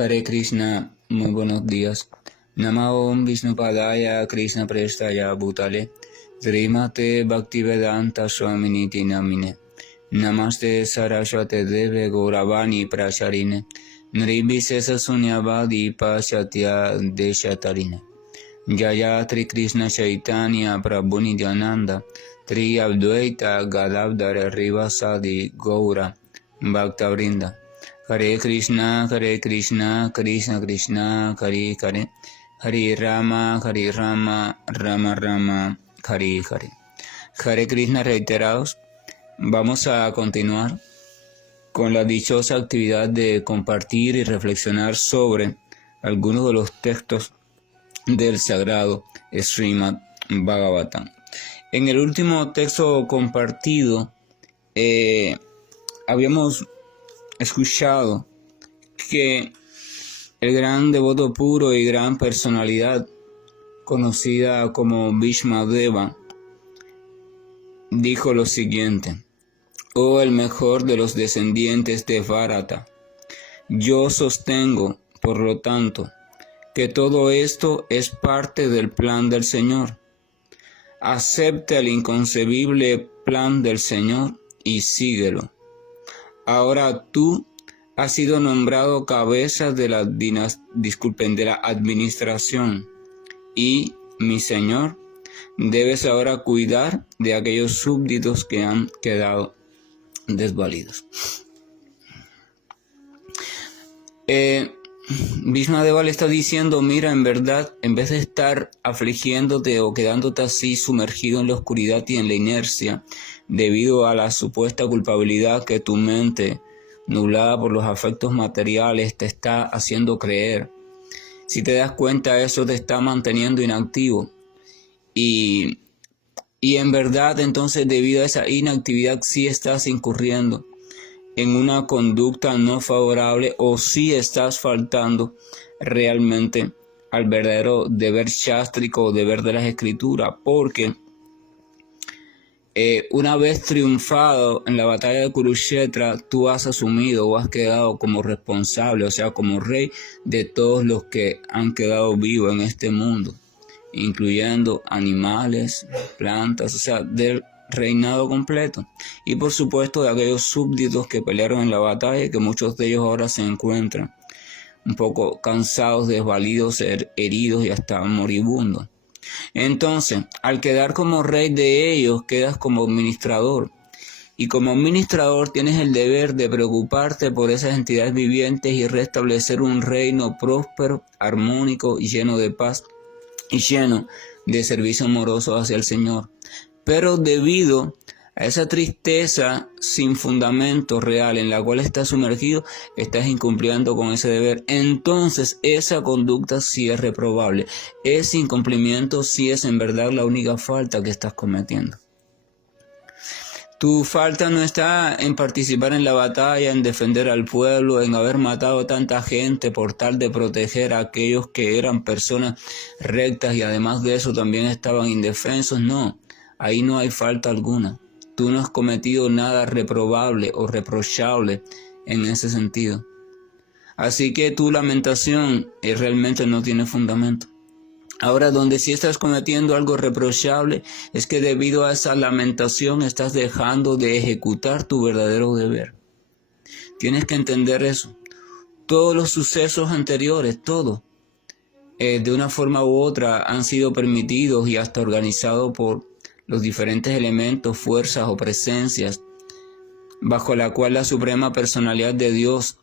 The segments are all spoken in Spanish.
Hare Krishna, muy buenos días. Namo Om Vishnupadaya Krishna Prestaya Bhutale Srimate Bhaktivedanta Swaminiti Namine Namaste Saraswate Deve Gauravani Pracharine Nirvisesa Sunyavadi Pashatya Deshatarine Jaya Tri Krishna Chaitanya Prabhu Nityananda Tri Advaita Gadadhara Rivasadi Gaura Bhaktavrinda Hare Krishna, Krishna Krishna, Hare Hare, Hare Rama, Rama Rama, Hare Hare. Hare Krishna reiterados, vamos a continuar con la dichosa actividad de compartir y reflexionar sobre algunos de los textos del sagrado Srimad Bhagavatam. En el último texto compartido, habíamos escuchado que el gran devoto puro y gran personalidad conocida como Bhishmadeva dijo lo siguiente: oh el mejor de los descendientes de Bharata, yo sostengo, por lo tanto, que todo esto es parte del plan del Señor. Acepta el inconcebible plan del Señor y síguelo. Ahora tú has sido nombrado cabeza de la administración y, mi Señor, debes ahora cuidar de aquellos súbditos que han quedado desvalidos. Bhishmadeva le está diciendo: mira, en verdad, en vez de estar afligiéndote o quedándote así sumergido en la oscuridad y en la inercia, debido a la supuesta culpabilidad que tu mente, nublada por los afectos materiales, te está haciendo creer. Si te das cuenta, eso te está manteniendo inactivo. Y en verdad, entonces, debido a esa inactividad, sí estás incurriendo en una conducta no favorable, o sí estás faltando realmente al verdadero deber chástrico o deber de las escrituras, porque una vez triunfado en la batalla de Kurukshetra, tú has asumido o has quedado como responsable, o sea, como rey de todos los que han quedado vivos en este mundo, incluyendo animales, plantas, o sea, del reinado completo. Y por supuesto de aquellos súbditos que pelearon en la batalla, que muchos de ellos ahora se encuentran un poco cansados, desvalidos, heridos y hasta moribundos. Entonces, al quedar como rey de ellos, quedas como administrador. Y como administrador tienes el deber de preocuparte por esas entidades vivientes y restablecer un reino próspero, armónico y lleno de paz y lleno de servicio amoroso hacia el Señor. Pero debido a esa tristeza sin fundamento real en la cual estás sumergido, estás incumpliendo con ese deber. Entonces esa conducta sí es reprobable. Ese incumplimiento sí es en verdad la única falta que estás cometiendo. Tu falta no está en participar en la batalla, en defender al pueblo, en haber matado a tanta gente por tal de proteger a aquellos que eran personas rectas y además de eso también estaban indefensos. No, ahí no hay falta alguna. Tú no has cometido nada reprobable o reprochable en ese sentido. Así que tu lamentación realmente no tiene fundamento. Ahora, donde sí estás cometiendo algo reprochable es que debido a esa lamentación estás dejando de ejecutar tu verdadero deber. Tienes que entender eso. Todos los sucesos anteriores, todo, de una forma u otra han sido permitidos y hasta organizados por los diferentes elementos, fuerzas o presencias bajo la cual la suprema personalidad de Dios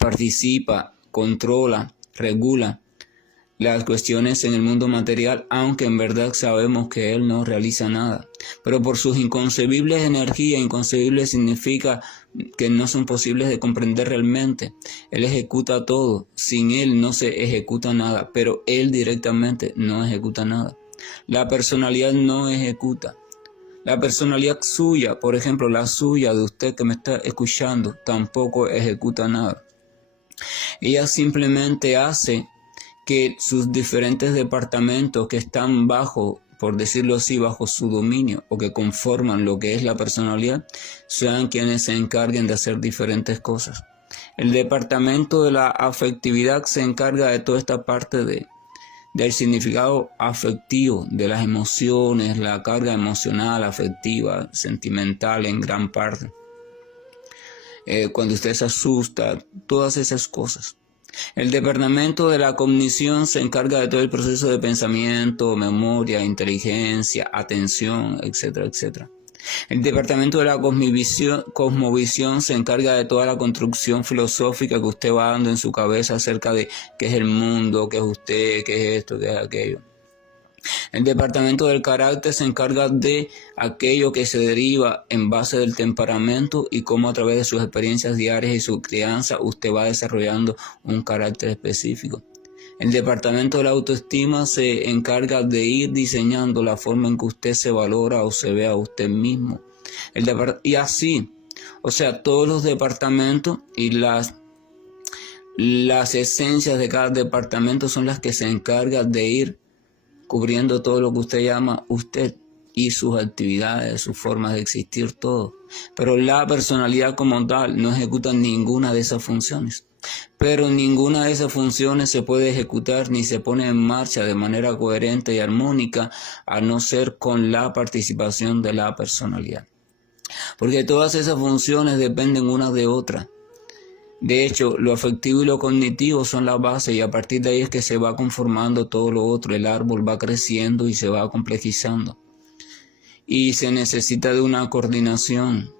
participa, controla, regula las cuestiones en el mundo material, aunque en verdad sabemos que Él no realiza nada. Pero por sus inconcebibles energías, inconcebible significa que no son posibles de comprender realmente. Él ejecuta todo, sin Él no se ejecuta nada, pero Él directamente no ejecuta nada. La personalidad no ejecuta. La personalidad suya, por ejemplo, la suya de usted que me está escuchando, tampoco ejecuta nada. Ella simplemente hace que sus diferentes departamentos que están bajo, por decirlo así, bajo su dominio o que conforman lo que es la personalidad, sean quienes se encarguen de hacer diferentes cosas. El departamento de la afectividad se encarga de toda esta parte del significado afectivo, de las emociones, la carga emocional, afectiva, sentimental en gran parte. Cuando usted se asusta, todas esas cosas. El departamento de la cognición se encarga de todo el proceso de pensamiento, memoria, inteligencia, atención, etcétera, etcétera. El departamento de la cosmovisión se encarga de toda la construcción filosófica que usted va dando en su cabeza acerca de qué es el mundo, qué es usted, qué es esto, qué es aquello. El departamento del carácter se encarga de aquello que se deriva en base del temperamento y cómo a través de sus experiencias diarias y su crianza usted va desarrollando un carácter específico. El departamento de la autoestima se encarga de ir diseñando la forma en que usted se valora o se ve a usted mismo. Y así, o sea, todos los departamentos y las esencias de cada departamento son las que se encargan de ir cubriendo todo lo que usted llama usted y sus actividades, sus formas de existir, todo. Pero la personalidad como tal no ejecuta ninguna de esas funciones. Pero ninguna de esas funciones se puede ejecutar ni se pone en marcha de manera coherente y armónica a no ser con la participación de la personalidad. Porque todas esas funciones dependen unas de otras. De hecho, lo afectivo y lo cognitivo son la base y a partir de ahí es que se va conformando todo lo otro. El árbol va creciendo y se va complejizando. Y se necesita de una coordinación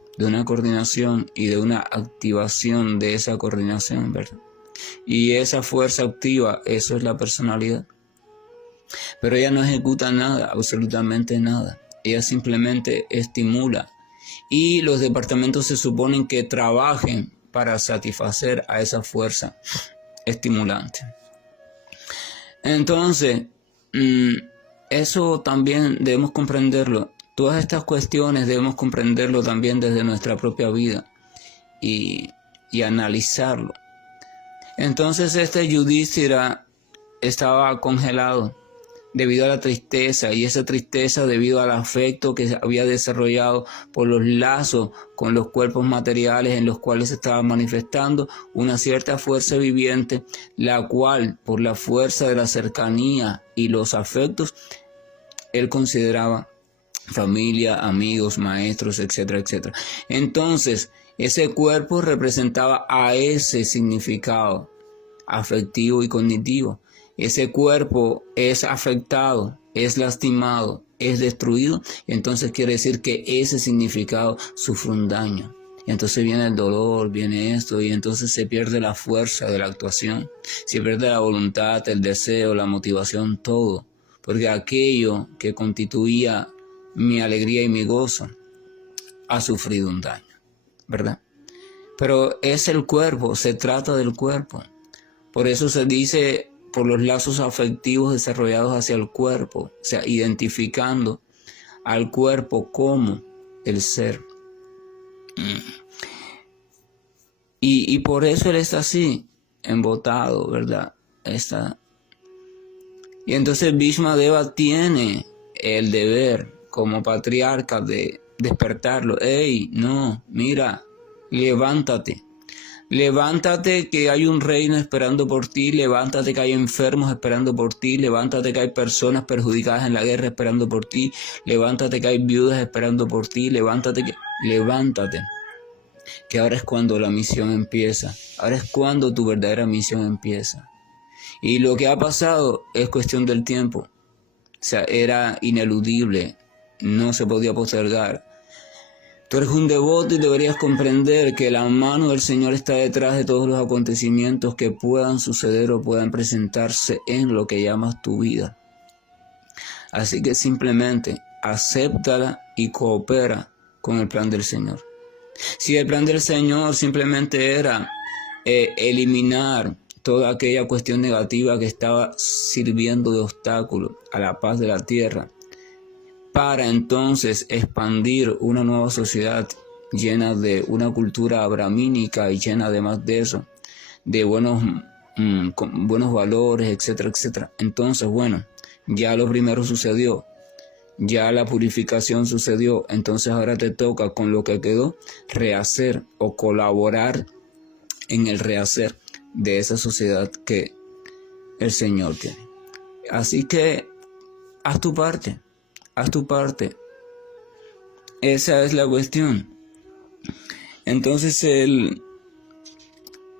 y de una activación de esa coordinación, ¿verdad? Y esa fuerza activa, eso es la personalidad. Pero ella no ejecuta nada, absolutamente nada. Ella simplemente estimula. Y los departamentos se suponen que trabajen para satisfacer a esa fuerza estimulante. Entonces, eso también debemos comprenderlo. Todas estas cuestiones debemos comprenderlo también desde nuestra propia vida y analizarlo. Entonces Yudhishthira estaba congelado debido a la tristeza, y esa tristeza debido al afecto que había desarrollado por los lazos con los cuerpos materiales en los cuales se estaba manifestando una cierta fuerza viviente, la cual por la fuerza de la cercanía y los afectos él consideraba familia, amigos, maestros, etcétera, etcétera. Entonces, ese cuerpo representaba a ese significado afectivo y cognitivo. Ese cuerpo es afectado, es lastimado, es destruido, y entonces quiere decir que ese significado sufre un daño. Y entonces viene el dolor, viene esto, y entonces se pierde la fuerza de la actuación, se pierde la voluntad, el deseo, la motivación, todo. Porque aquello que constituía mi alegría y mi gozo ha sufrido un daño, ¿verdad? Pero es el cuerpo, se trata del cuerpo. Por eso se dice por los lazos afectivos desarrollados hacia el cuerpo, o sea, identificando al cuerpo como el ser. Y por eso él está así, embotado, ¿verdad? Y entonces Bhishma Deva tiene el deber como patriarca de despertarlo. ¡Ey, no! Mira, levántate. Levántate que hay un reino esperando por ti, levántate que hay enfermos esperando por ti, levántate que hay personas perjudicadas en la guerra esperando por ti, levántate que hay viudas esperando por ti, levántate, que ahora es cuando la misión empieza, ahora es cuando tu verdadera misión empieza. Y lo que ha pasado es cuestión del tiempo, o sea, era ineludible, no se podía postergar. Tú eres un devoto y deberías comprender que la mano del Señor está detrás de todos los acontecimientos que puedan suceder o puedan presentarse en lo que llamas tu vida. Así que simplemente acéptala y coopera con el plan del Señor. Si el plan del Señor simplemente era eliminar toda aquella cuestión negativa que estaba sirviendo de obstáculo a la paz de la tierra, para entonces expandir una nueva sociedad llena de una cultura abramínica y llena además de eso, de buenos valores, etcétera, etcétera. Entonces, bueno, ya lo primero sucedió, ya la purificación sucedió, entonces ahora te toca con lo que quedó rehacer o colaborar en el rehacer de esa sociedad que el Señor tiene. Así que haz tu parte, haz tu parte. Esa es la cuestión. Entonces él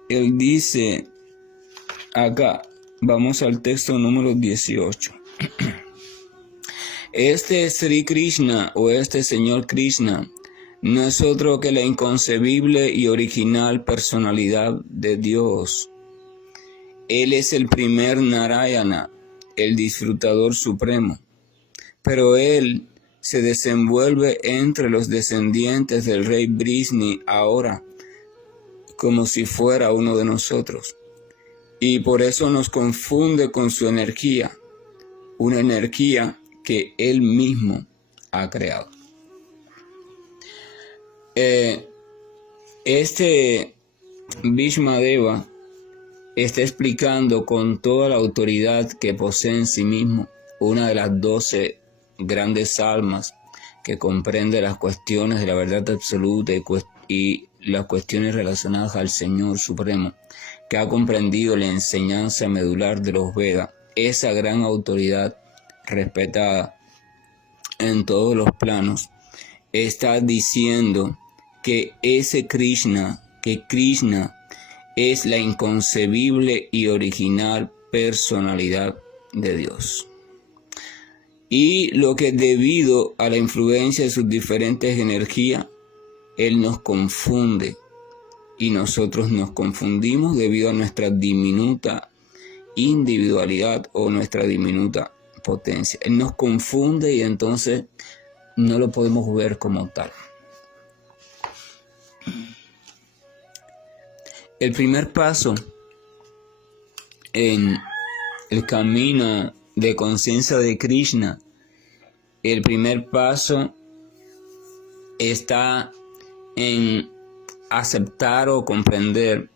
dice acá, vamos al texto número 18. Este Sri Krishna o este Señor Krishna no es otro que la inconcebible y original personalidad de Dios. Él es el primer Narayana, el disfrutador supremo, pero él se desenvuelve entre los descendientes del rey Brisni ahora, como si fuera uno de nosotros, y por eso nos confunde con su energía, una energía que él mismo ha creado. Este Bhishmadeva está explicando con toda la autoridad que posee en sí mismo una de las 12 grandes almas que comprende las cuestiones de la verdad absoluta y las cuestiones relacionadas al Señor Supremo, que ha comprendido la enseñanza medular de los Vedas, esa gran autoridad respetada en todos los planos, está diciendo que ese Krishna, que Krishna es la inconcebible y original personalidad de Dios. Y lo que debido a la influencia de sus diferentes energías, Él nos confunde y nosotros nos confundimos debido a nuestra diminuta individualidad o nuestra diminuta potencia. Él nos confunde y entonces no lo podemos ver como tal. El primer paso en el camino de conciencia de Krishna, el primer paso está en aceptar o comprender,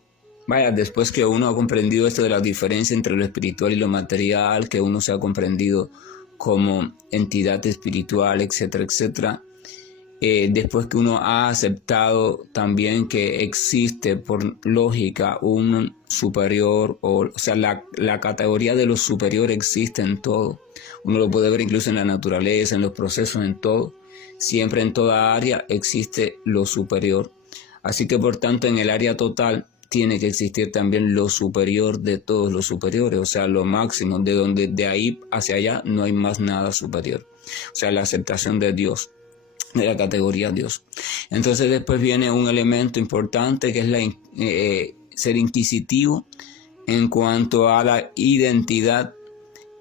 después que uno ha comprendido esto de la diferencia entre lo espiritual y lo material, que uno se ha comprendido como entidad espiritual, etcétera, etcétera, después que uno ha aceptado también que existe por lógica un superior, o sea, la categoría de lo superior existe en todo. Uno lo puede ver incluso en la naturaleza, en los procesos, en todo. Siempre en toda área existe lo superior. Así que por tanto en el área total tiene que existir también lo superior de todos los superiores, o sea, lo máximo, de ahí hacia allá no hay más nada superior. O sea, la aceptación de Dios, de la categoría Dios. Entonces después viene un elemento importante que es ser inquisitivo en cuanto a la identidad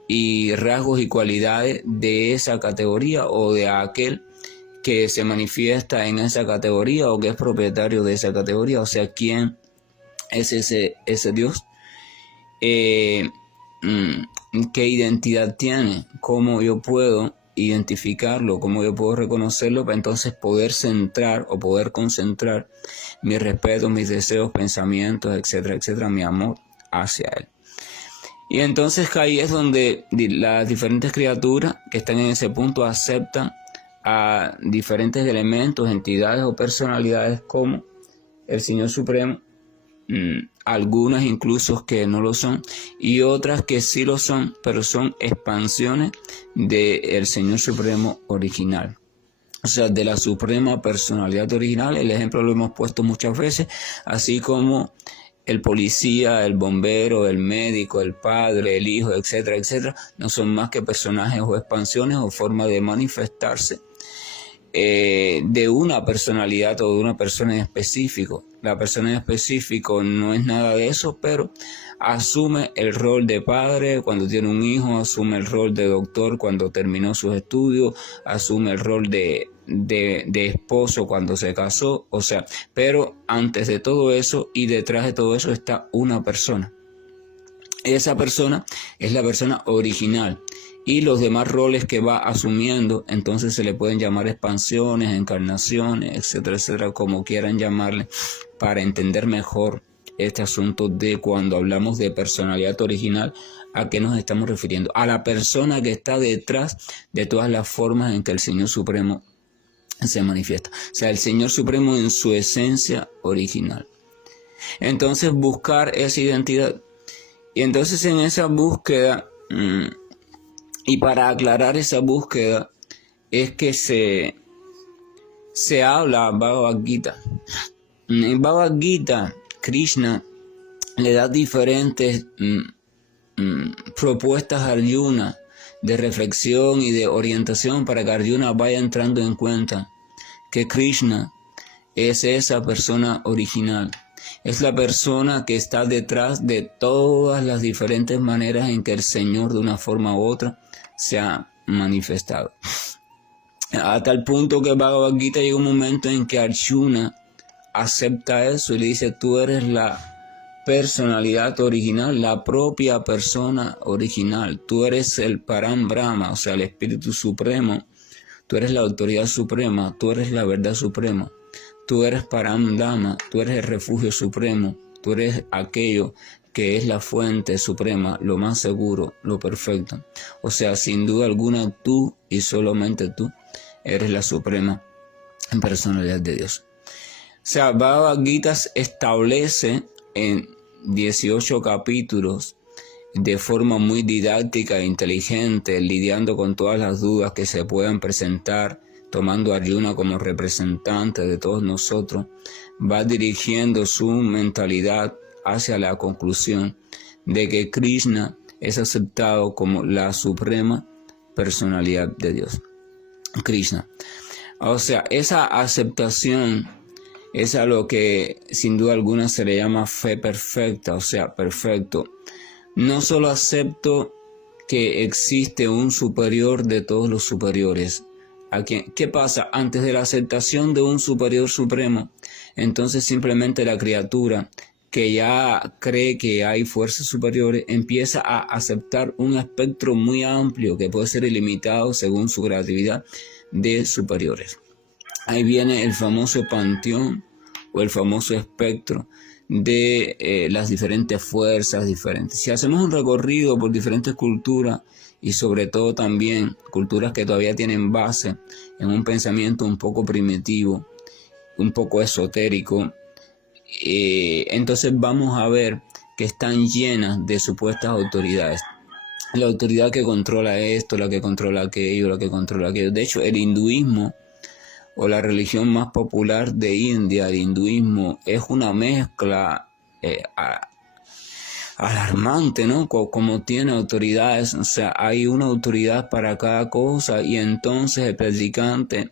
y rasgos y cualidades de esa categoría o de aquel que se manifiesta en esa categoría o que es propietario de esa categoría, o sea, quién es ese Dios, qué identidad tiene, cómo yo puedo identificarlo, cómo yo puedo reconocerlo para entonces poder centrar o poder concentrar mi respeto, mis deseos, pensamientos, etcétera, etcétera, mi amor hacia él. Y entonces ahí es donde las diferentes criaturas que están en ese punto aceptan a diferentes elementos, entidades o personalidades como el Señor Supremo, algunas incluso que no lo son y otras que sí lo son, pero son expansiones del Señor Supremo original, o sea, de la suprema personalidad original. El ejemplo lo hemos puesto muchas veces, así como el policía, el bombero, el médico, el padre, el hijo, etcétera, etcétera, no son más que personajes o expansiones o formas de manifestarse de una personalidad o de una persona en específico. La persona en específico no es nada de eso, pero asume el rol de padre cuando tiene un hijo, asume el rol de doctor cuando terminó sus estudios, asume el rol de esposo cuando se casó, o sea, pero antes de todo eso y detrás de todo eso está una persona. Esa persona es la persona original. Y los demás roles que va asumiendo, entonces se le pueden llamar expansiones, encarnaciones, etcétera, etcétera, como quieran llamarle, para entender mejor este asunto de cuando hablamos de personalidad original, ¿a qué nos estamos refiriendo? A la persona que está detrás de todas las formas en que el Señor Supremo se manifiesta. O sea, el Señor Supremo en su esencia original. Entonces buscar esa identidad. Y entonces en esa búsqueda, y para aclarar esa búsqueda, es que se habla Bhagavad Gita. En Bhagavad Gita, Krishna le da diferentes propuestas a Arjuna de reflexión y de orientación para que Arjuna vaya entrando en cuenta que Krishna es esa persona original. Es la persona que está detrás de todas las diferentes maneras en que el Señor de una forma u otra se ha manifestado. A tal punto que Bhagavad Gita llega un momento en que Arjuna acepta eso y le dice: tú eres la personalidad original, la propia persona original. Tú eres el Param Brahma, o sea, el Espíritu Supremo. Tú eres la autoridad suprema, tú eres la verdad suprema. Tú eres Param Dhamma, tú eres el refugio supremo, tú eres aquello que es la fuente suprema, lo más seguro, lo perfecto. O sea, sin duda alguna, tú y solamente tú eres la suprema personalidad de Dios. O sea, Bhagavad Gita establece en 18 capítulos de forma muy didáctica e inteligente, lidiando con todas las dudas que se puedan presentar, tomando a Arjuna como representante de todos nosotros, va dirigiendo su mentalidad hacia la conclusión de que Krishna es aceptado como la suprema personalidad de Dios. Krishna. O sea, esa aceptación es a lo que sin duda alguna se le llama fe perfecta, o sea, perfecto. No solo acepto que existe un superior de todos los superiores. ¿Qué pasa? Antes de la aceptación de un superior supremo, entonces simplemente la criatura que ya cree que hay fuerzas superiores empieza a aceptar un espectro muy amplio que puede ser ilimitado según su creatividad de superiores. Ahí viene el famoso panteón o el famoso espectro de las diferentes fuerzas diferentes. Si hacemos un recorrido por diferentes culturas y sobre todo también culturas que todavía tienen base en un pensamiento un poco primitivo, un poco esotérico, entonces vamos a ver que están llenas de supuestas autoridades. La autoridad que controla esto, la que controla aquello, la que controla aquello. De hecho, el hinduismo o la religión más popular de India, el hinduismo, es una mezcla alarmante, ¿no? Como tiene autoridades, o sea, hay una autoridad para cada cosa y entonces el predicante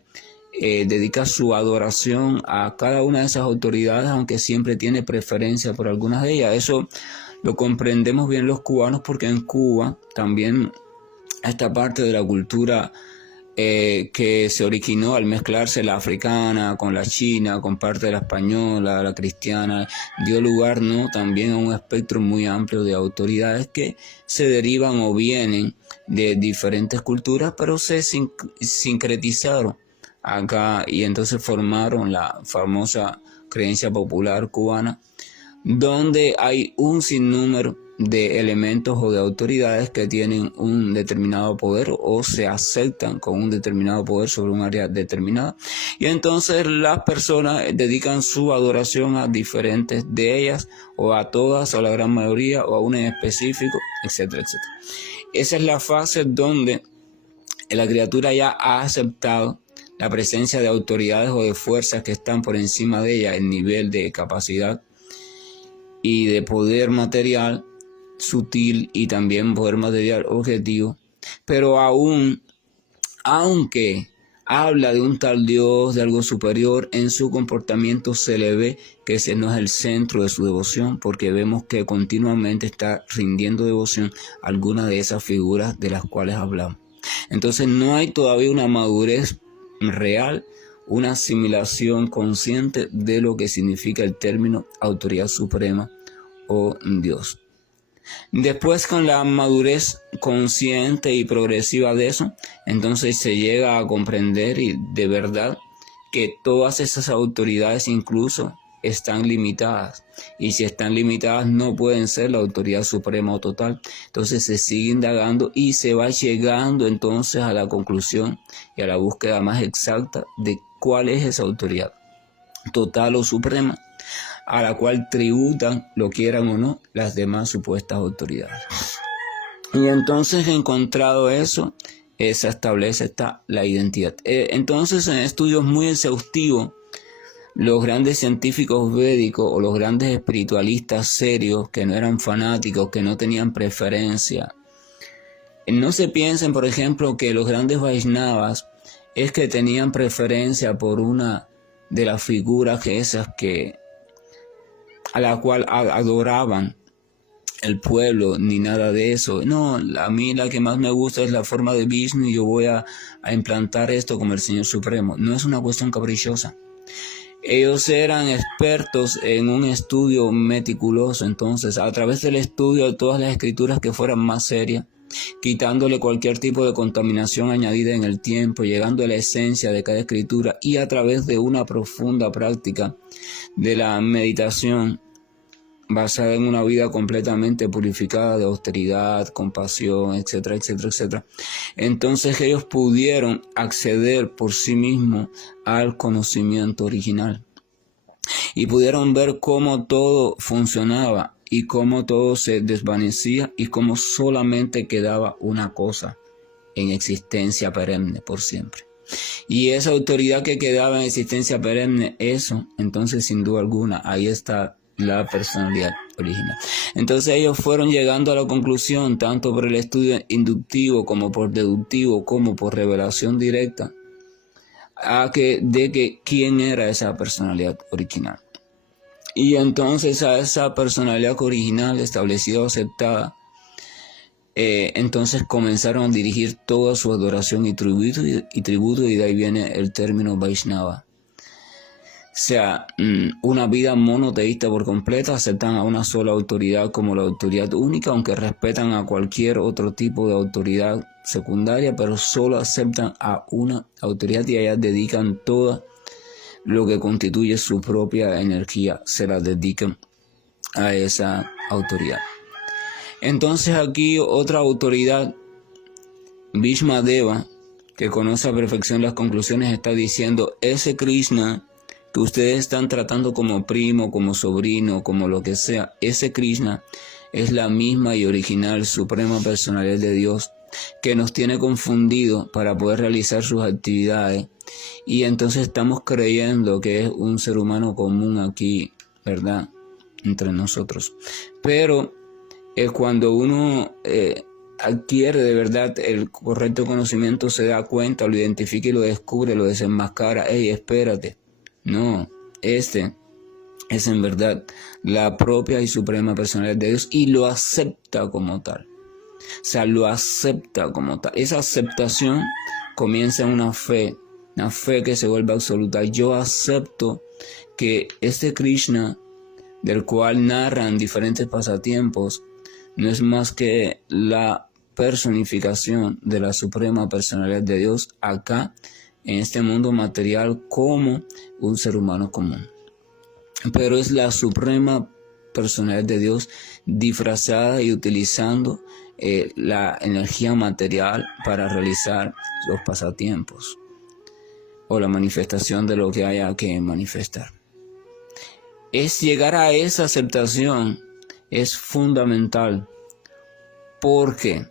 dedica su adoración a cada una de esas autoridades, aunque siempre tiene preferencia por algunas de ellas. Eso lo comprendemos bien los cubanos porque en Cuba también esta parte de la cultura que se originó al mezclarse la africana con la china, con parte de la española, la cristiana, dio lugar, ¿no?, también a un espectro muy amplio de autoridades que se derivan o vienen de diferentes culturas, pero se sincretizaron acá y entonces formaron la famosa creencia popular cubana, donde hay un sinnúmero de elementos o de autoridades que tienen un determinado poder o se aceptan con un determinado poder sobre un área determinada, y entonces las personas dedican su adoración a diferentes de ellas o a todas o a la gran mayoría o a una en específico, etcétera, etcétera. Esa es la fase donde la criatura ya ha aceptado la presencia de autoridades o de fuerzas que están por encima de ella, el nivel de capacidad y de poder material sutil y también poder material objetivo, pero aún, aunque habla de un tal Dios, de algo superior, en su comportamiento se le ve que ese no es el centro de su devoción, porque vemos que continuamente está rindiendo devoción a alguna de esas figuras de las cuales hablamos. Entonces no hay todavía una madurez real, una asimilación consciente de lo que significa el término autoridad suprema o Dios. Después, con la madurez consciente y progresiva de eso, entonces se llega a comprender y de verdad que todas esas autoridades incluso están limitadas, y si están limitadas no pueden ser la autoridad suprema o total. Entonces se sigue indagando y se va llegando entonces a la conclusión y a la búsqueda más exacta de cuál es esa autoridad total o suprema. a la cual tributan, lo quieran o no, las demás supuestas autoridades. Y entonces, encontrado eso, se establece la identidad. Entonces, en estudios muy exhaustivos, los grandes científicos védicos o los grandes espiritualistas serios, que no eran fanáticos, que no tenían preferencia, no se piensen, por ejemplo, que los grandes Vaishnavas es que tenían preferencia por una de las figuras a la cual adoraban el pueblo, ni nada de eso. No, a mí la que más me gusta es la forma de Vishnu y yo voy a implantar esto como el Señor Supremo. No es una cuestión caprichosa. Ellos eran expertos en un estudio meticuloso, entonces a través del estudio de todas las escrituras que fueran más serias, quitándole cualquier tipo de contaminación añadida en el tiempo, llegando a la esencia de cada escritura y a través de una profunda práctica de la meditación basada en una vida completamente purificada de austeridad, compasión, etcétera, etcétera, etcétera. Entonces ellos pudieron acceder por sí mismos al conocimiento original y pudieron ver cómo todo funcionaba y cómo todo se desvanecía y cómo solamente quedaba una cosa en existencia perenne por siempre. Y esa autoridad que quedaba en existencia perenne, eso, entonces sin duda alguna, ahí está la personalidad original. Entonces ellos fueron llegando a la conclusión, tanto por el estudio inductivo como por deductivo, como por revelación directa, de que quién era esa personalidad original. Y entonces a esa personalidad original establecida o aceptada, entonces comenzaron a dirigir toda su adoración y tributo, y de ahí viene el término Vaishnava. O sea, una vida monoteísta por completo, aceptan a una sola autoridad como la autoridad única, aunque respetan a cualquier otro tipo de autoridad secundaria, pero solo aceptan a una autoridad y a ellas dedican todo lo que constituye su propia energía, se la dedican a esa autoridad. Entonces aquí otra autoridad, Bhishmadeva, que conoce a perfección las conclusiones, está diciendo, ese Krishna que ustedes están tratando como primo, como sobrino, como lo que sea, ese Krishna es la misma y original suprema personalidad de Dios que nos tiene confundidos para poder realizar sus actividades, y entonces estamos creyendo que es un ser humano común aquí, ¿verdad?, entre nosotros. Pero cuando uno adquiere de verdad el correcto conocimiento, se da cuenta, lo identifica y lo descubre, lo desenmascara. ¡Ey, espérate! No, este es en verdad la propia y suprema personalidad de Dios, y lo acepta como tal. O sea, lo acepta como tal. Esa aceptación comienza en una fe que se vuelve absoluta. Yo acepto que este Krishna, del cual narran diferentes pasatiempos, no es más que la personificación de la suprema personalidad de Dios acá, en este mundo material, como un ser humano común. Pero es la suprema personalidad de Dios disfrazada y utilizando la energía material para realizar los pasatiempos o la manifestación de lo que haya que manifestar. Es llegar a esa aceptación, es fundamental, porque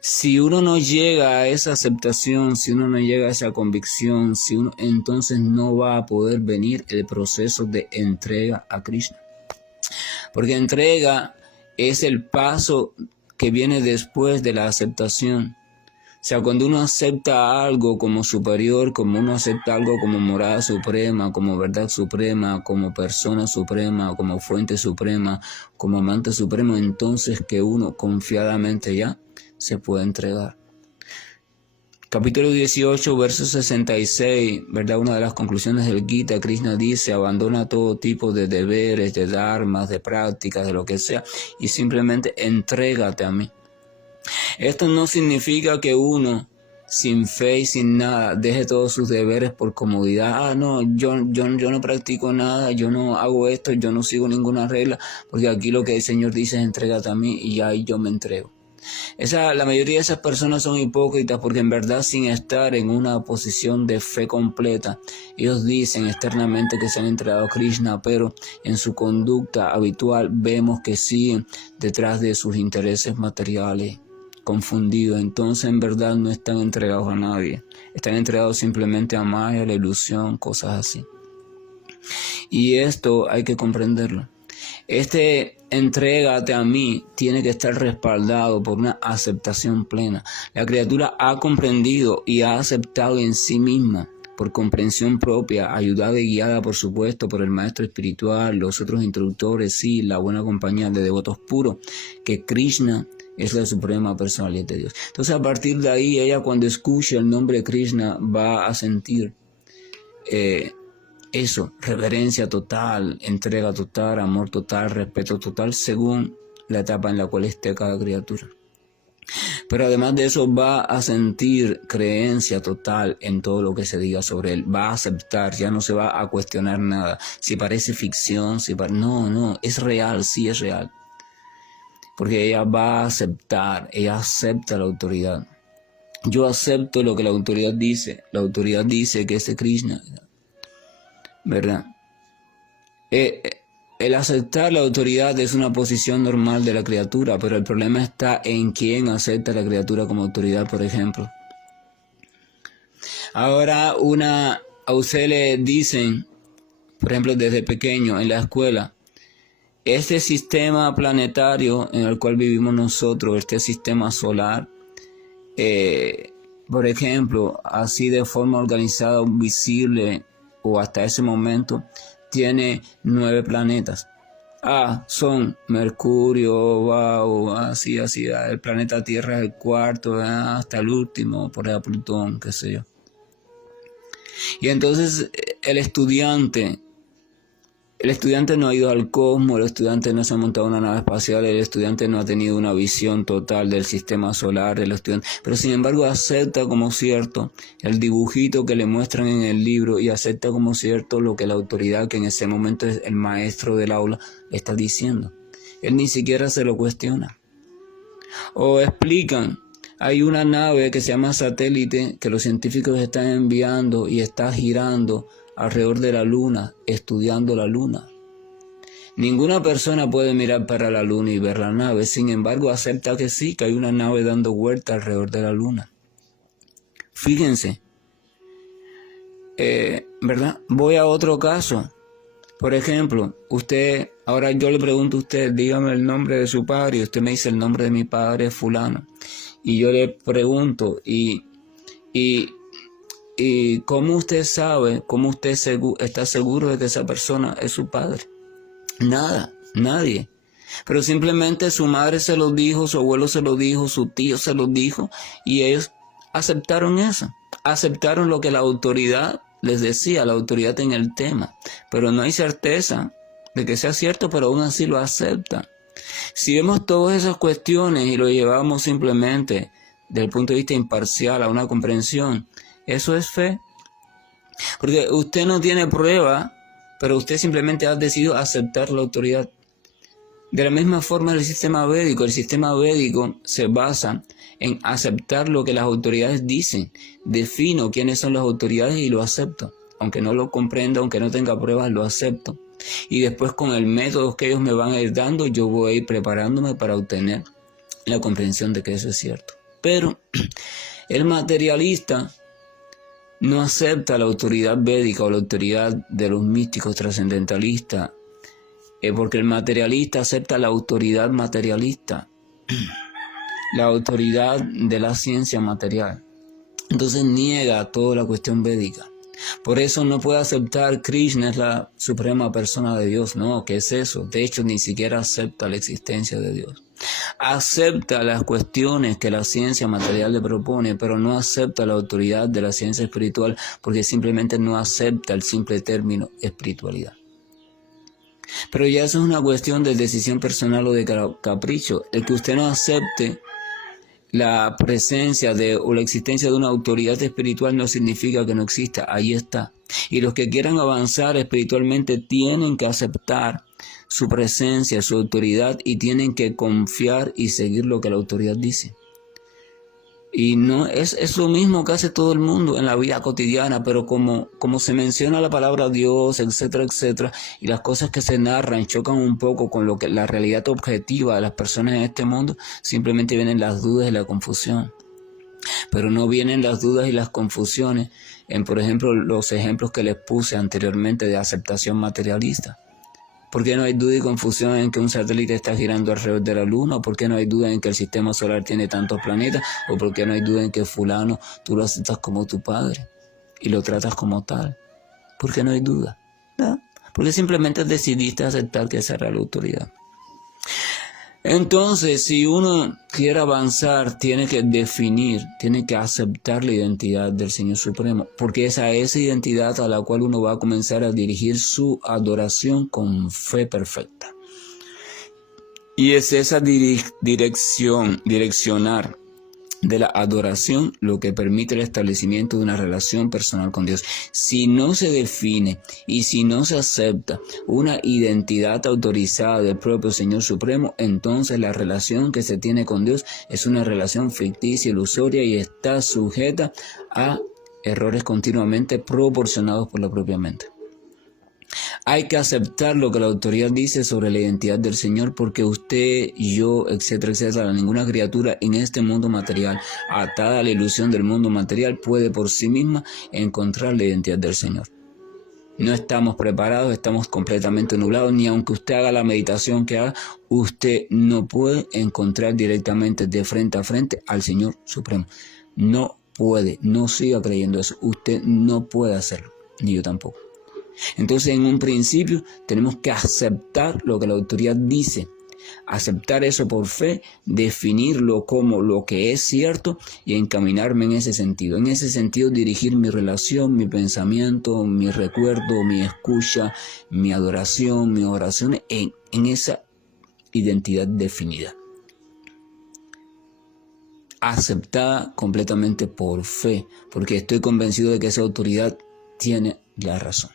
si uno no llega a esa aceptación, si uno no llega a esa convicción, entonces no va a poder venir el proceso de entrega a Krishna. Porque entrega es el paso que viene después de la aceptación. O sea, cuando uno acepta algo como superior, como uno acepta algo como morada suprema, como verdad suprema, como persona suprema, como fuente suprema, como amante supremo, entonces que uno confiadamente ya se puede entregar. Capítulo 18, verso 66, ¿verdad? Una de las conclusiones del Gita, Krishna dice, abandona todo tipo de deberes, de dharmas, de prácticas, de lo que sea, y simplemente entrégate a mí. Esto no significa que uno, sin fe y sin nada, deje todos sus deberes por comodidad. No, yo no practico nada, yo no hago esto, yo no sigo ninguna regla, porque aquí lo que el Señor dice es entrégate a mí y ahí yo me entrego. La mayoría de esas personas son hipócritas porque en verdad, sin estar en una posición de fe completa, ellos dicen externamente que se han entregado a Krishna, pero en su conducta habitual vemos que siguen detrás de sus intereses materiales, confundidos. Entonces en verdad no están entregados a nadie, están entregados simplemente a Maya, a la ilusión, cosas así. Y esto hay que comprenderlo. Entrégate a mí tiene que estar respaldado por una aceptación plena. La criatura ha comprendido y ha aceptado en sí misma, por comprensión propia, ayudada y guiada por supuesto por el maestro espiritual, los otros instructores, sí, la buena compañía de devotos puros, que Krishna es la suprema personalidad de Dios. Entonces a partir de ahí, ella cuando escuche el nombre de Krishna va a sentir eso, reverencia total, entrega total, amor total, respeto total, según la etapa en la cual esté cada criatura. Pero además de eso va a sentir creencia total en todo lo que se diga sobre él, va a aceptar, ya no se va a cuestionar nada, si parece ficción, no, es real, sí es real. Porque ella va a aceptar, ella acepta la autoridad. Yo acepto lo que la autoridad dice que es Krishna, ¿verdad? El aceptar la autoridad es una posición normal de la criatura, pero el problema está en quién acepta a la criatura como autoridad, por ejemplo. Ahora a usted le dicen, por ejemplo, desde pequeño en la escuela, este sistema planetario en el cual vivimos nosotros, este sistema solar, por ejemplo, así de forma organizada, visible, o hasta ese momento, tiene 9 planetas. Son Mercurio, así, el planeta Tierra es el cuarto, hasta el último, por ejemplo, Plutón, qué sé yo. Y entonces el estudiante no ha ido al cosmos, el estudiante no se ha montado una nave espacial, el estudiante no ha tenido una visión total del sistema solar, pero sin embargo acepta como cierto el dibujito que le muestran en el libro y acepta como cierto lo que la autoridad, que en ese momento es el maestro del aula, le está diciendo. Él ni siquiera se lo cuestiona. O explican, hay una nave que se llama satélite que los científicos están enviando y está girando alrededor de la luna, estudiando la luna. Ninguna persona puede mirar para la luna y ver la nave, sin embargo acepta que sí, que hay una nave dando vuelta alrededor de la luna. Fíjense, ¿verdad? Voy a otro caso. Por ejemplo, ahora yo le pregunto a usted, dígame el nombre de su padre, y usted me dice el nombre de mi padre es fulano. Y yo le pregunto, ¿y cómo usted sabe, cómo usted está seguro de que esa persona es su padre? Nadie. Pero simplemente su madre se lo dijo, su abuelo se lo dijo, su tío se lo dijo, y ellos aceptaron eso. Aceptaron lo que la autoridad les decía, la autoridad en el tema. Pero no hay certeza de que sea cierto, pero aún así lo aceptan. Si vemos todas esas cuestiones y lo llevamos simplemente desde el punto de vista imparcial a una comprensión, eso es fe. Porque usted no tiene prueba, pero usted simplemente ha decidido aceptar la autoridad. De la misma forma el sistema védico se basa en aceptar lo que las autoridades dicen. Defino quiénes son las autoridades y lo acepto. Aunque no lo comprenda, aunque no tenga pruebas, lo acepto. Y después con el método que ellos me van a ir dando, yo voy a ir preparándome para obtener la comprensión de que eso es cierto. Pero el materialista no acepta la autoridad védica o la autoridad de los místicos trascendentalistas, porque el materialista acepta la autoridad materialista, la autoridad de la ciencia material. Entonces niega toda la cuestión védica. Por eso no puede aceptar Krishna es la suprema persona de Dios. No, ¿qué es eso? De hecho, ni siquiera acepta la existencia de Dios. Acepta las cuestiones que la ciencia material le propone, pero no acepta la autoridad de la ciencia espiritual, porque simplemente no acepta el simple término espiritualidad. Pero ya eso es una cuestión de decisión personal o de capricho. El que usted no acepte la presencia o la existencia de una autoridad espiritual no significa que no exista, ahí está. Y los que quieran avanzar espiritualmente tienen que aceptar su presencia, su autoridad, y tienen que confiar y seguir lo que la autoridad dice. Y no es lo mismo que hace todo el mundo en la vida cotidiana, pero como se menciona la palabra Dios, etcétera, etcétera, y las cosas que se narran chocan un poco con lo que la realidad objetiva de las personas en este mundo, simplemente vienen las dudas y la confusión. Pero no vienen las dudas y las confusiones en, por ejemplo, los ejemplos que les puse anteriormente de aceptación materialista. ¿Por qué no hay duda y confusión en que un satélite está girando alrededor de la luna? ¿Por qué no hay duda en que el sistema solar tiene tantos planetas? ¿O por qué no hay duda en que fulano tú lo aceptas como tu padre y lo tratas como tal? ¿Por qué no hay duda? ¿No? Porque simplemente decidiste aceptar que esa era la autoridad. Entonces, si uno quiere avanzar, tiene que definir, tiene que aceptar la identidad del Señor Supremo, porque es a esa identidad a la cual uno va a comenzar a dirigir su adoración con fe perfecta. Y es esa direccionar de la adoración lo que permite el establecimiento de una relación personal con Dios. Si no se define y si no se acepta una identidad autorizada del propio Señor Supremo, entonces la relación que se tiene con Dios es una relación ficticia, ilusoria, y está sujeta a errores continuamente proporcionados por la propia mente. Hay que aceptar lo que la autoridad dice sobre la identidad del Señor, porque usted, yo, etcétera, etcétera, ninguna criatura en este mundo material, atada a la ilusión del mundo material, puede por sí misma encontrar la identidad del Señor. No estamos preparados, estamos completamente nublados, ni aunque usted haga la meditación que haga, usted no puede encontrar directamente de frente a frente al Señor Supremo. No puede, no siga creyendo eso, usted no puede hacerlo, ni yo tampoco. Entonces, en un principio, tenemos que aceptar lo que la autoridad dice, aceptar eso por fe, definirlo como lo que es cierto y encaminarme en ese sentido. En ese sentido, dirigir mi relación, mi pensamiento, mi recuerdo, mi escucha, mi adoración, mis oraciones en esa identidad definida. Aceptada completamente por fe, porque estoy convencido de que esa autoridad tiene la razón.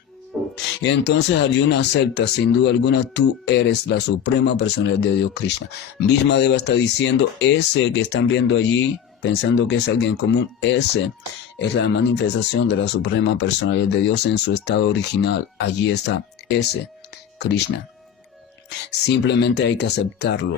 Y entonces Arjuna acepta, sin duda alguna, tú eres la suprema personalidad de Dios Krishna. Bhishmadeva está diciendo, ese que están viendo allí, pensando que es alguien común, ese es la manifestación de la suprema personalidad de Dios en su estado original. Allí está, ese, Krishna. Simplemente hay que aceptarlo.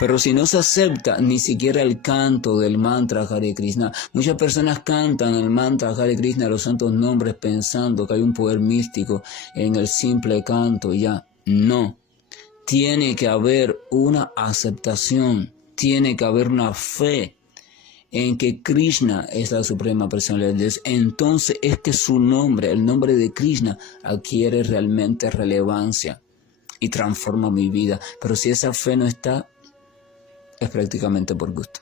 Pero si no se acepta ni siquiera el canto del mantra Hare Krishna, muchas personas cantan el mantra Hare Krishna, los santos nombres, pensando que hay un poder místico en el simple canto. Ya, no. Tiene que haber una aceptación, tiene que haber una fe en que Krishna es la suprema personalidad de Dios. Entonces es que su nombre, el nombre de Krishna, adquiere realmente relevancia y transforma mi vida. Pero si esa fe no está, es prácticamente por gusto.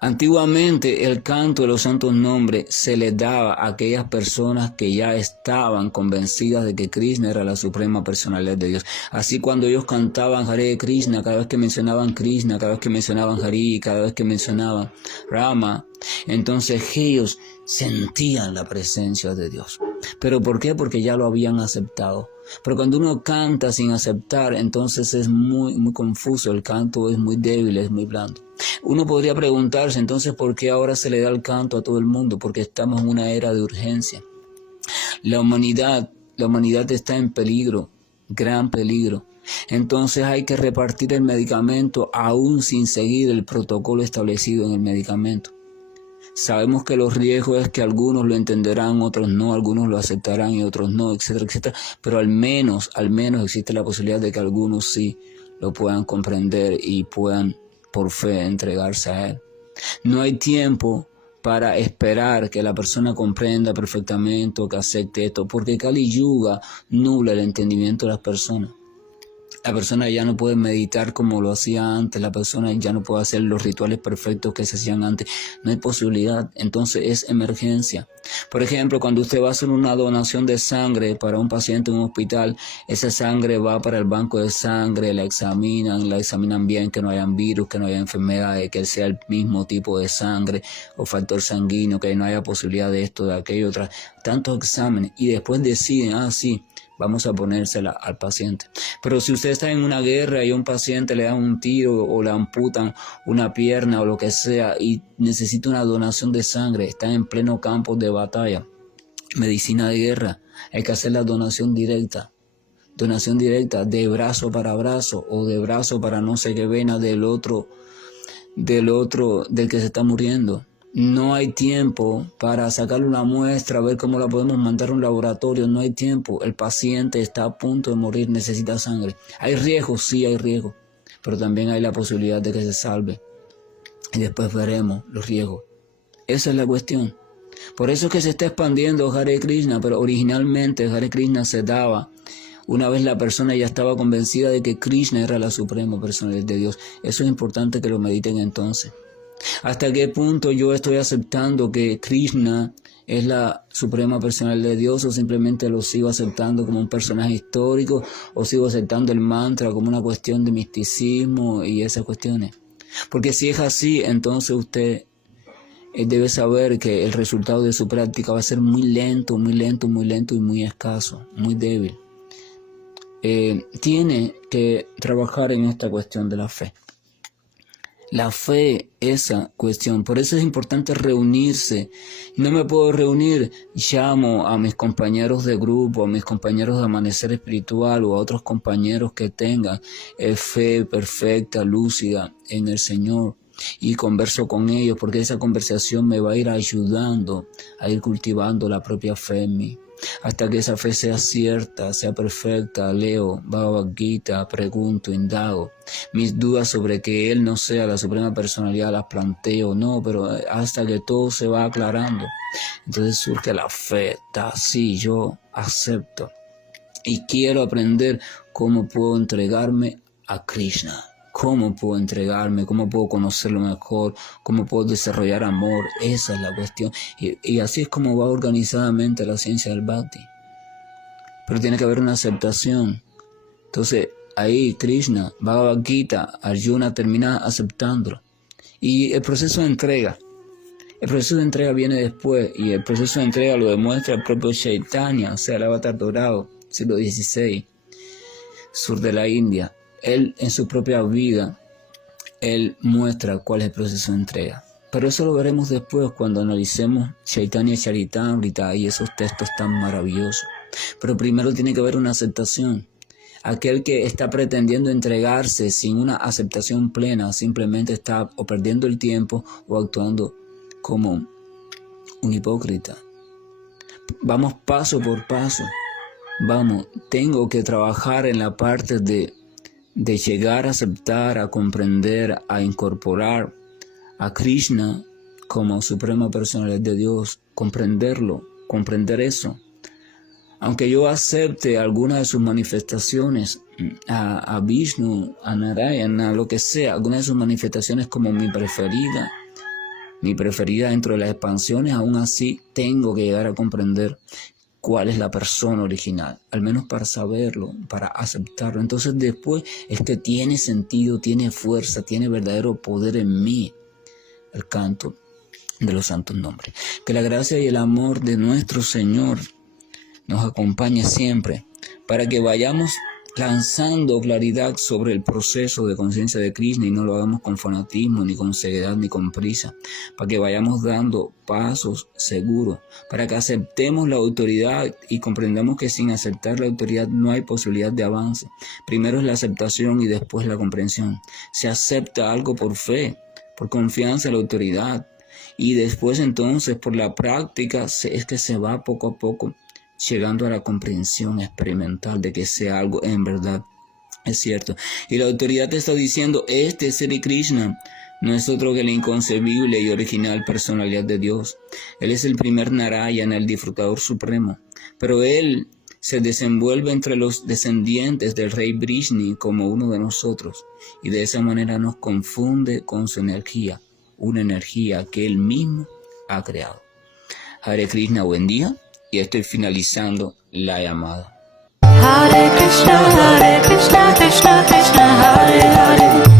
Antiguamente el canto de los santos nombres se le daba a aquellas personas que ya estaban convencidas de que Krishna era la suprema personalidad de Dios. Así cuando ellos cantaban Hare Krishna, cada vez que mencionaban Krishna, cada vez que mencionaban Hari, cada vez que mencionaban Rama, entonces ellos sentían la presencia de Dios. ¿Pero por qué? Porque ya lo habían aceptado. Pero cuando uno canta sin aceptar, entonces es muy confuso, el canto es muy débil, es muy blando. Uno podría preguntarse entonces por qué ahora se le da el canto a todo el mundo, porque estamos en una era de urgencia. La humanidad está en peligro, gran peligro. Entonces hay que repartir el medicamento aún sin seguir el protocolo establecido en el medicamento. Sabemos que los riesgos es que algunos lo entenderán, otros no, algunos lo aceptarán y otros no, etcétera, etcétera. Pero al menos existe la posibilidad de que algunos sí lo puedan comprender y puedan por fe entregarse a él. No hay tiempo para esperar que la persona comprenda perfectamente o que acepte esto, porque Kali Yuga nubla el entendimiento de las personas. La persona ya no puede meditar como lo hacía antes, la persona ya no puede hacer los rituales perfectos que se hacían antes, no hay posibilidad, entonces es emergencia. Por ejemplo, cuando usted va a hacer una donación de sangre para un paciente en un hospital, esa sangre va para el banco de sangre, la examinan bien, que no hayan virus, que no haya enfermedades, que sea el mismo tipo de sangre o factor sanguíneo, que no haya posibilidad de esto, de aquello, tantos exámenes, y después deciden, sí, vamos a ponérsela al paciente. Pero si usted está en una guerra y a un paciente le dan un tiro o le amputan una pierna o lo que sea y necesita una donación de sangre, está en pleno campo de batalla, medicina de guerra, hay que hacer la donación directa de brazo para brazo o de brazo para no sé qué vena del que se está muriendo. No hay tiempo para sacarle una muestra, ver cómo la podemos mandar a un laboratorio. No hay tiempo. El paciente está a punto de morir, necesita sangre. ¿Hay riesgo? Sí, hay riesgo. Pero también hay la posibilidad de que se salve. Y después veremos los riesgos. Esa es la cuestión. Por eso es que se está expandiendo Hare Krishna, pero originalmente Hare Krishna se daba una vez la persona ya estaba convencida de que Krishna era la suprema personalidad de Dios. Eso es importante que lo mediten entonces. ¿Hasta qué punto yo estoy aceptando que Krishna es la suprema personalidad de Dios, o simplemente lo sigo aceptando como un personaje histórico, o sigo aceptando el mantra como una cuestión de misticismo y esas cuestiones? Porque si es así, entonces usted debe saber que el resultado de su práctica va a ser muy lento y muy escaso, muy débil. Tiene que trabajar en esta cuestión de la fe. La fe, esa cuestión. Por eso es importante reunirse. No me puedo reunir, llamo a mis compañeros de grupo, a mis compañeros de amanecer espiritual o a otros compañeros que tengan fe perfecta, lúcida en el Señor, y converso con ellos, porque esa conversación me va a ir ayudando a ir cultivando la propia fe en mí. Hasta que esa fe sea cierta, sea perfecta, leo Bhagavad Gita, pregunto, indago. Mis dudas sobre que Él no sea la suprema personalidad las planteo, no, pero hasta que todo se va aclarando. Entonces surge la fe, sí, yo acepto. Y quiero aprender cómo puedo entregarme a Krishna. ¿Cómo puedo entregarme? ¿Cómo puedo conocerlo mejor? ¿Cómo puedo desarrollar amor? Esa es la cuestión. Y así es como va organizadamente la ciencia del Bhakti. Pero tiene que haber una aceptación. Entonces, ahí Krishna, Bhagavad Gita, Arjuna termina aceptándolo. Y el proceso de entrega. El proceso de entrega viene después. Y el proceso de entrega lo demuestra el propio Chaitanya, o sea, el avatar dorado, siglo XVI, sur de la India. Él en su propia vida, él muestra cuál es el proceso de entrega. Pero eso lo veremos después cuando analicemos Chaitanya Charitamrita y esos textos tan maravillosos. Pero primero tiene que haber una aceptación. Aquel que está pretendiendo entregarse sin una aceptación plena simplemente está o perdiendo el tiempo o actuando como un hipócrita. Vamos paso por paso. Vamos, tengo que trabajar en la parte de llegar a aceptar, a comprender, a incorporar a Krishna como suprema personalidad de Dios, comprenderlo, comprender eso. Aunque yo acepte algunas de sus manifestaciones, a Vishnu, a Narayana, lo que sea, algunas de sus manifestaciones como mi preferida dentro de las expansiones, aún así tengo que llegar a comprender cuál es la persona original, al menos para saberlo, para aceptarlo. Entonces después es que tiene sentido, tiene fuerza, tiene verdadero poder en mí el canto de los santos nombres. Que la gracia y el amor de nuestro Señor nos acompañe siempre para que vayamos lanzando claridad sobre el proceso de conciencia de Krishna y no lo hagamos con fanatismo, ni con ceguedad, ni con prisa, para que vayamos dando pasos seguros, para que aceptemos la autoridad y comprendamos que sin aceptar la autoridad no hay posibilidad de avance. Primero es la aceptación y después la comprensión. Se acepta algo por fe, por confianza en la autoridad, y después entonces por la práctica es que se va poco a poco llegando a la comprensión experimental de que sea algo en verdad es cierto. Y la autoridad te está diciendo, este Sri Krishna no es otro que la inconcebible y original personalidad de Dios. Él es el primer Narayana, el disfrutador supremo. Pero él se desenvuelve entre los descendientes del rey Vrishni como uno de nosotros. Y de esa manera nos confunde con su energía, una energía que él mismo ha creado. Hare Krishna, buen día. Y estoy finalizando la llamada. Hare Krishna, Krishna Krishna, Hare Hare.